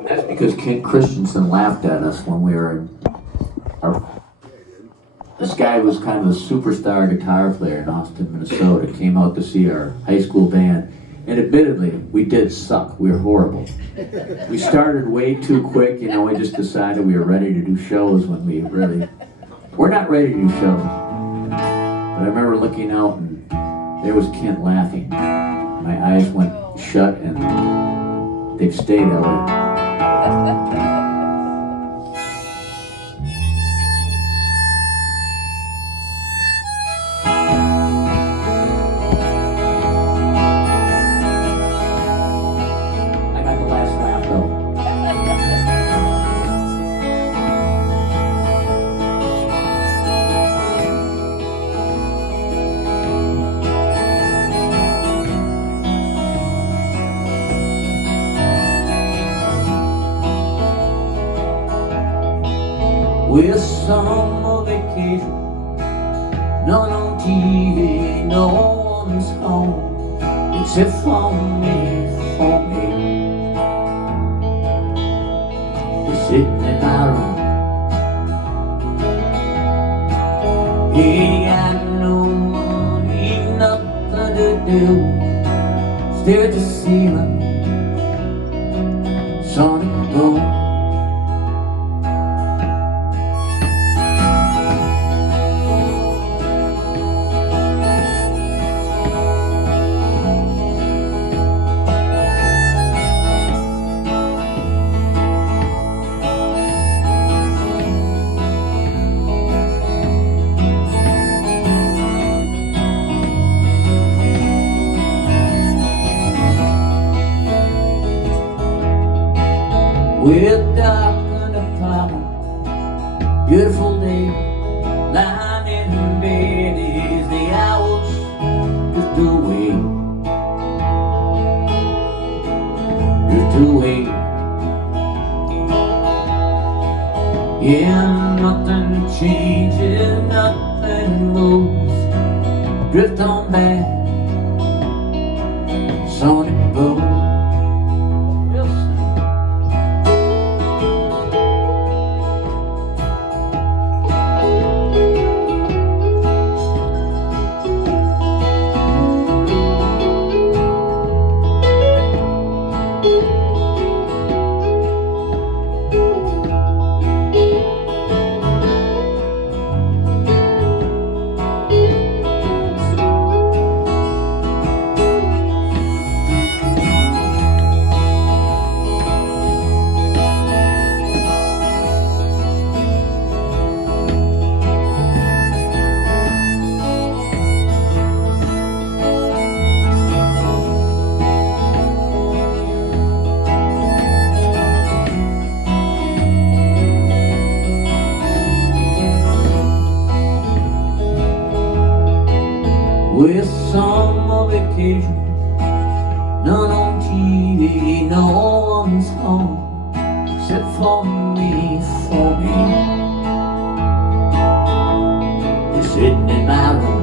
That's because Ken Christensen laughed at us when we were in our. This guy was kind of a superstar guitar player in Austin, Minnesota. Came out to see our high school band, and admittedly, we did suck. We were horrible. We started way too quick. You know, we just decided we were ready to do shows when we're not ready to do shows. But I remember looking out and there was Kent laughing. My eyes went shut and they've stayed that way. I got the last laugh though. We're summer vacation, none on TV, no one's home, except for me. You're sitting in my room. He got no money, nothing to do, stare at the ceiling, sun and moon. We're dark under cloud, beautiful day, lying in bed as the hours drift away, drift away. Yeah, nothing changes, nothing moves, drift on back, sun and gold. We're summer vacation, none on TV, no one's home, except for me. You're sitting in my room.